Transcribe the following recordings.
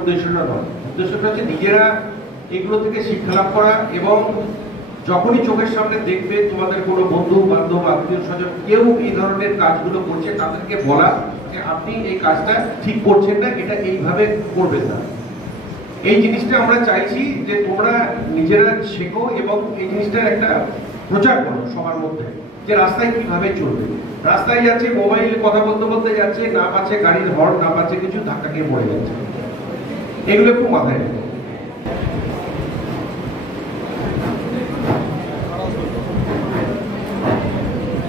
উদ্দেশ্যটা নয় উদ্দেশ্যটা হচ্ছে নিজেরা এগুলো থেকে শিক্ষা লাভ করা এবং যখনই চোখের সামনে দেখবে তোমাদের কোনো বন্ধু, বান্ধব, আত্মীয় স্বজন কেউ এই ধরনের কাজগুলো করছে, তাদেরকে বলা যে আপনি এই কাজটা ঠিক করছেন না, এটা এইভাবে করবেন না। এই জিনিসটা আমরা চাইছি যে তোমরা নিজেরা শেখো এবং এই জিনিসটার একটা প্রচার করো সবার মধ্যে, যে রাস্তায় কীভাবে চলবে। রাস্তায় যাচ্ছে, মোবাইল কথা বলতে বলতে যাচ্ছে, না পাচ্ছে গাড়ির হর্ন, না পাচ্ছে কিছু, ধাক্কা খেয়ে পড়ে যাচ্ছে। এগুলো একটু মাথায়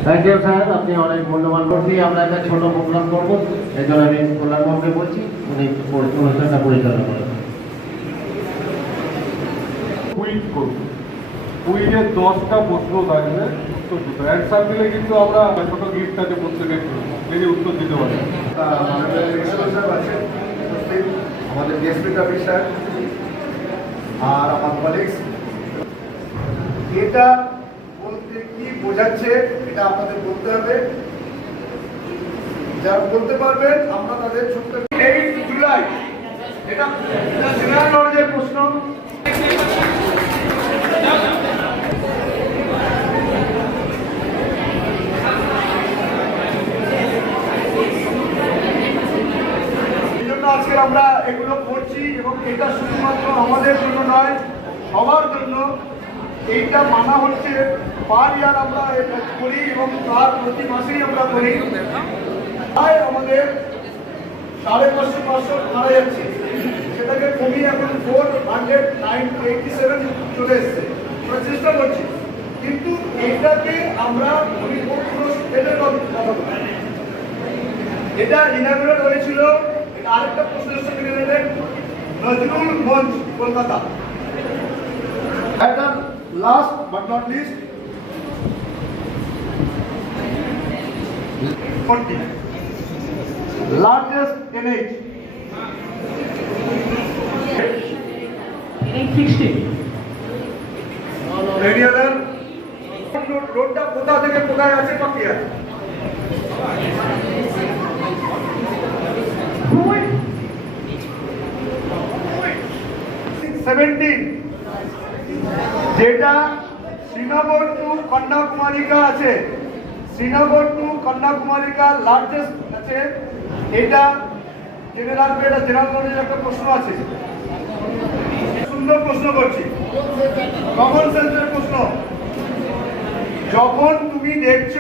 থ্যাংক ইউ স্যার আপনি অনেক মূল্যবান করছি আমরা একটা ছোট প্রোগ্রাম করব। এই জন্য আমি কল্যাণবাবুকে বলছি। উনি অনুষ্ঠানটা পরিচালনা করেন। করব দশটা প্রশ্ন থাকবে। উত্তর দিতে অ্যান্সার দিলে কিন্তু আমরা ছোট গিফট আছে প্রত্যেকে যদি উত্তর দিতে পারি আমাদের প্রিন্সিপাল স্যার আছেন উপস্থিত, আমাদের ডিএসপি অফিসার আর আমার কলিগস এটা বলতে কি বোঝাচ্ছে, এটা আপনাদের বলতে হবে। যারা বলতে পারবেন, আমরা তাদের ছোট্ট এইট জুলাই এটা প্রশ্ন এই জন্য আজকে আমরা এগুলো করছি এবং এটা শুধুমাত্র আমাদের জন্য নয়, সবার জন্য। এইটা মানা হচ্ছে, পার ইয়ার আমরা করি এবং তার প্রতি মাসেই আমরা করি। তাই আমাদের সাড়ে পাঁচশো পাঁচশো মারা যাচ্ছে। সেটাকে কমিয়ে এখন four hundred nine eighty seven চলে এসছে। আমরা চেষ্টা করছি। কিন্তু এইটাকে আমরা এটা ইনাগুরেট হয়েছিল, এটা আরেকটা প্রশ্নের সঙ্গে নজরুল মঞ্চ কলকাতা একটা last but not least forty largest NH any other রোডটা কোথা থেকে কোথায় আছে বা কি আছে সেভেন্টিন যেটা শ্রীনগর টু কন্যাকুমারিকা আছে। শ্রীনগর টু কন্যাকুমারিকা লার্জেস্ট আছে। এটা জেনে রাখবে, এটা জেনারেল একটা প্রশ্ন আছে। সুন্দর প্রশ্ন করছি। কমন সেন্সের প্রশ্ন। যখন তুমি দেখছ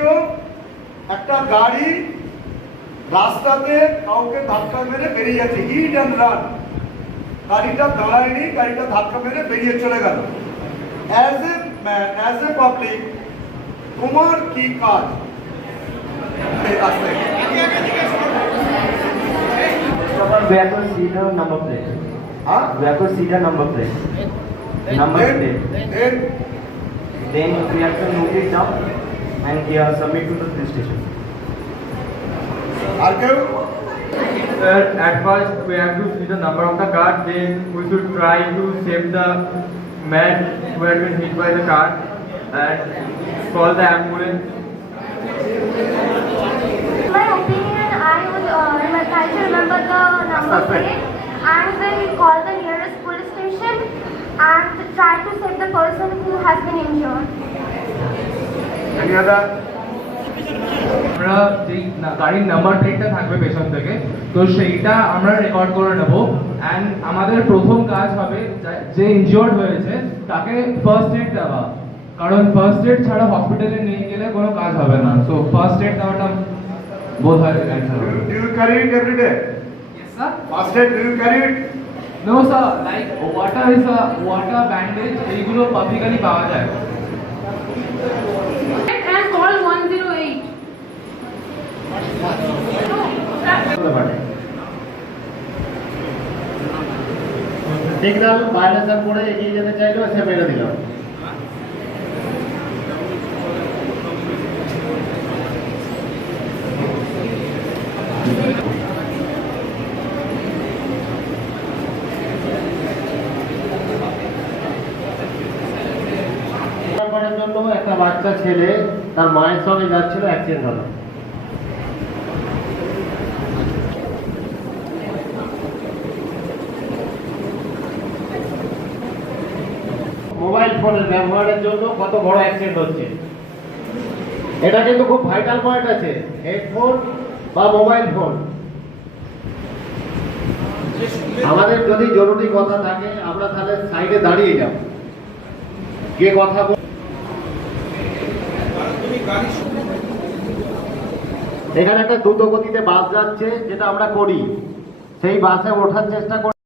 একটা গাড়ি রাস্তাতে কাউকে ধাক্কা মেরে বেরিয়ে যাচ্ছে হিট অ্যান্ড রান গাড়িটা দাঁড়ায়নি গাড়িটা ধাক্কা মেরে বেরিয়ে চলে গেল as a man as a public তোমার কি কাজ এই রাস্তায় we have to see the number plate. হ্যাঁ We have to see the number plate. Number Then- plate. then Then we have to note it down and uh, submit to the police station. আর কেউ Sir, at first we have to see the number of the car, then we should try to save the man who had been hit by the car and call the ambulance. In my opinion, I would uh, remember the number plate and then call the nearest police station and try to save the person who has been injured. Any other আমরা যেই গাড়ির number প্লেটটা থাকবে পেছন থেকে তো সেইটা আমরা রেকর্ড করে নেব অ্যান্ড আমাদের প্রথম কাজ হবে যে ইনজিওর্ড হয়েছে তাকে ফার্স্ট এড দেওয়া কারণ ফার্স্ট এড ছাড়া হসপিটালে নিয়ে গেলে কোনো কাজ হবে না সো ফার্স্ট এড দেওয়াটা বোধ হয় answer হবে। Do you carry it Yes, sir. First aid do you carry it No, sir. Like water is a water bandage. এইগুলো পাবলিকলি পাওয়া যায় সিগন্যাল ভায়োলেশন করে এগিয়ে যেতে চাইলেও সে মেরে দিল। একটা বাচ্চা ছেলে, তার মায়ের সঙ্গে যাচ্ছিল অ্যাক্সিডেন্ট হলো মোবাইল ফোনের ব্যবহারের জন্য কত বড় অ্যাক্সিডেন্ট হচ্ছে? এটা কিন্তু খুব ভাইটাল পয়েন্ট আছে। হেডফোন বা মোবাইল ফোন আমাদের যদি জরুরি কথা থাকে, আমরা তাহলে সাইডে দাঁড়িয়ে যাব। কে কথা বল এখানে একটা দ্রুত গতিতে বাস যাচ্ছে, যেটা আমরা করি। সেই বাসে ওঠার চেষ্টা করি